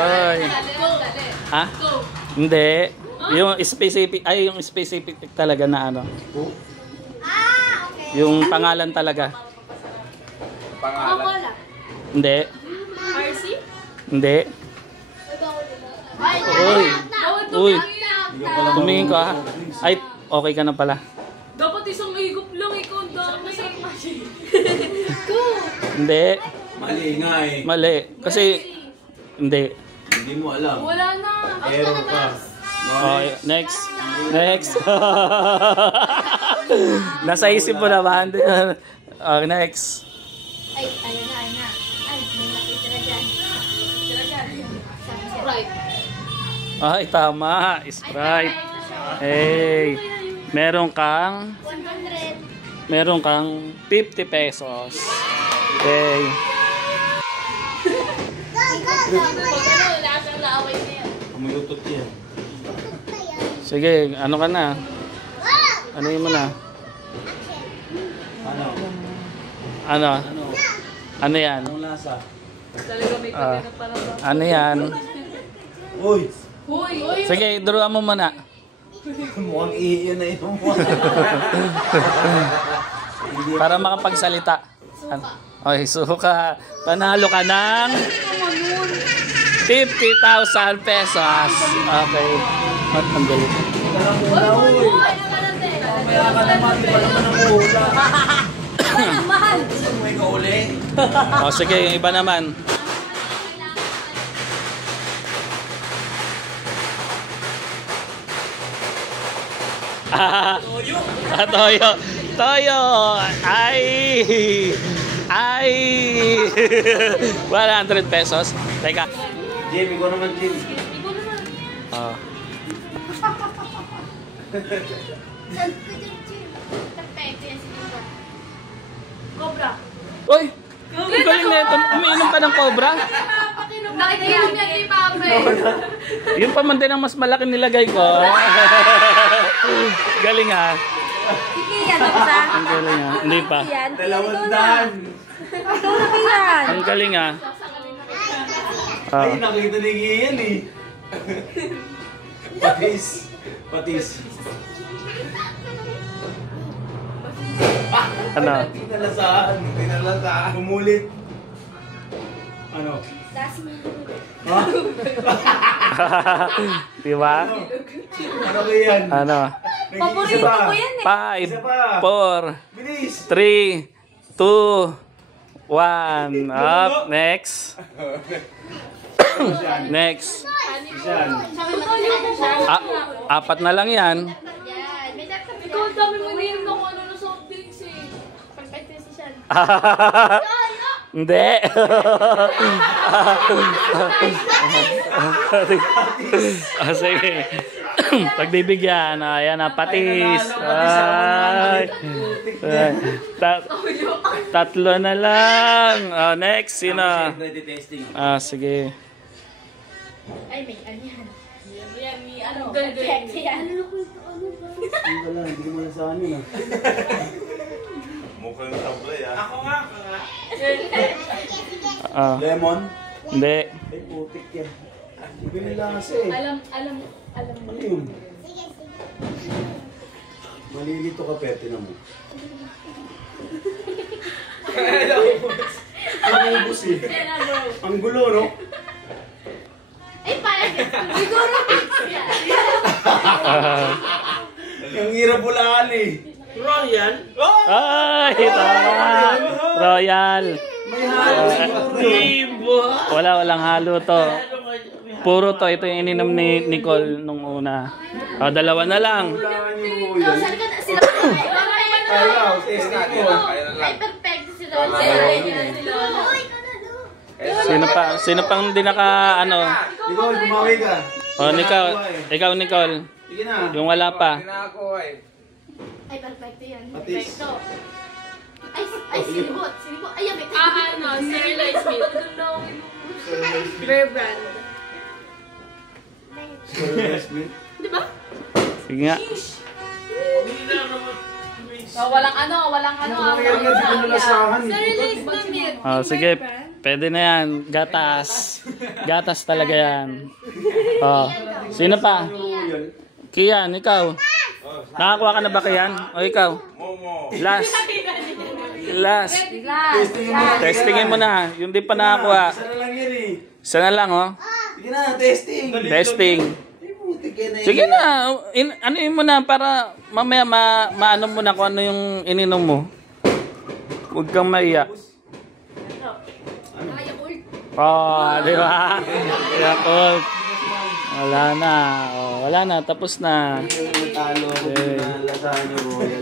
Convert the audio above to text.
Ay. Ha? Hindi. Yung specific, ay yung specific talaga na ano. Yung pangalan talaga. Pangalan? Hindi. RC? Hindi. Uy. Uy. Tumingin ka ha. Ay, okay ka na pala. Dapat isang higop lang ikaw. Masarap masin. Hindi. Mali nga eh. Mali. Kasi, hindi. Hindi mo alam. Wala na. Error ka. Okay, next. Next. Nasa isip mo naman. Next. Ay, ayun na. Ay, may nakita na dyan. Right. Ay, tama. Sprite. Hey. Meron kang 50 pesos. Okay. Umuutot yan. Sige, ano ka na? Ano yun mo na? Ano? Ano? Ano yan? Anong lasa? Talaga may pagkakit para ba? Ano yan? Uy! Uy! Sige, duruan mo muna. Mukhang iiyan na ito mo. Para makapagsalita. Okay, suka. Panalo ka ng 50,000 pesos. Okay. Ang galing. Mamaya ka naman, di pa naman ang uhula. Gusto mo ikaw uli? O sige, yung iba naman. Toyo. Toyo. Ay. 100 pesos. Teka. Jim, ikaw naman, Jim. Oh. Cobra. Uy! Ang galing na ito. Umiinom ka ng cobra? Nakikinom yan ni Papa eh. Yun pa man din ang mas malaki nilagay ko. Galing ha. Sige yan, tapos Ang galing ha. Hindi pa. yan. 200. Ikaw na yan. Ang galing ha. Ay, nakita ni Gian eh. Patis. Patis. Ano? Tinalasaan. Tinalasaan. Umulit. Ano? Ha? Diba? Ano ba yan? Ano? Paborito ko yan eh. 5, 4, Bilis! 3, 2, 1. Up. Next. Next. Yan. Apat na lang yan. Ikaw ang dami mo nainom ng ano na soft drinks eh. Hindi. Sige. Pagbibigyan. Ayan na, patis. Ay. Tatlo na lang. Next, sino? Ready testing. Sige. Ay, may ano yan. Yan, may ano. Perfect yan. Hindi ka lang, hindi mo na sa amin ah. Mukhang tablay ah. Ako nga. Lemon? Hindi. Ay, putik yan. Hindi nila kasi eh. Alam mo. Ano yun? Malilito ka, Perte na mo. Ang ubus eh. Ang gulo, no? Ay, parang siguro. Ang hirap bulaan eh. Royal? Ay, tama. Royal. May halo siguro. Walang halo to. Puro to. Ito yung ininom ni Nicole nung una. Dalawa na lang. Bulaan yung Royal. Saan ka na sila? Ayaw, test natin. Ay, perfect sila. Sino pang hindi naka ano? Nicole, bumawi ka. Ikaw Nicole. Sige na. Yung wala pa. Ay, perfecto yan. Patis. Perfecto. Ay, silibot. Ay, yan, may Ano, sterilized milk. Bear brand. Yes, man. Di ba? Sige nga. So, walang ano. Yan nga, di ko nalasahan. Release na milk. Oh, sige. Pwede na yan. Gatas. Gatas talaga yan. Oh. Sino pa? Kian, ikaw. Nakakuha ka na ba, Kian? O ikaw? Last. Last. Testingin mo na. Yung di pa nakakuha. Isa na lang yan eh. Isa na lang, oh. Sige na, testing. Testing. Sige na. Ano yun mo na para mamaya maano mo na kung ano yung ininom mo. Huwag kang maiyak. Oh, di ba? Yakult. Wala na. Oh, wala na. Tapos na. Talo ako na lasahan yung royal.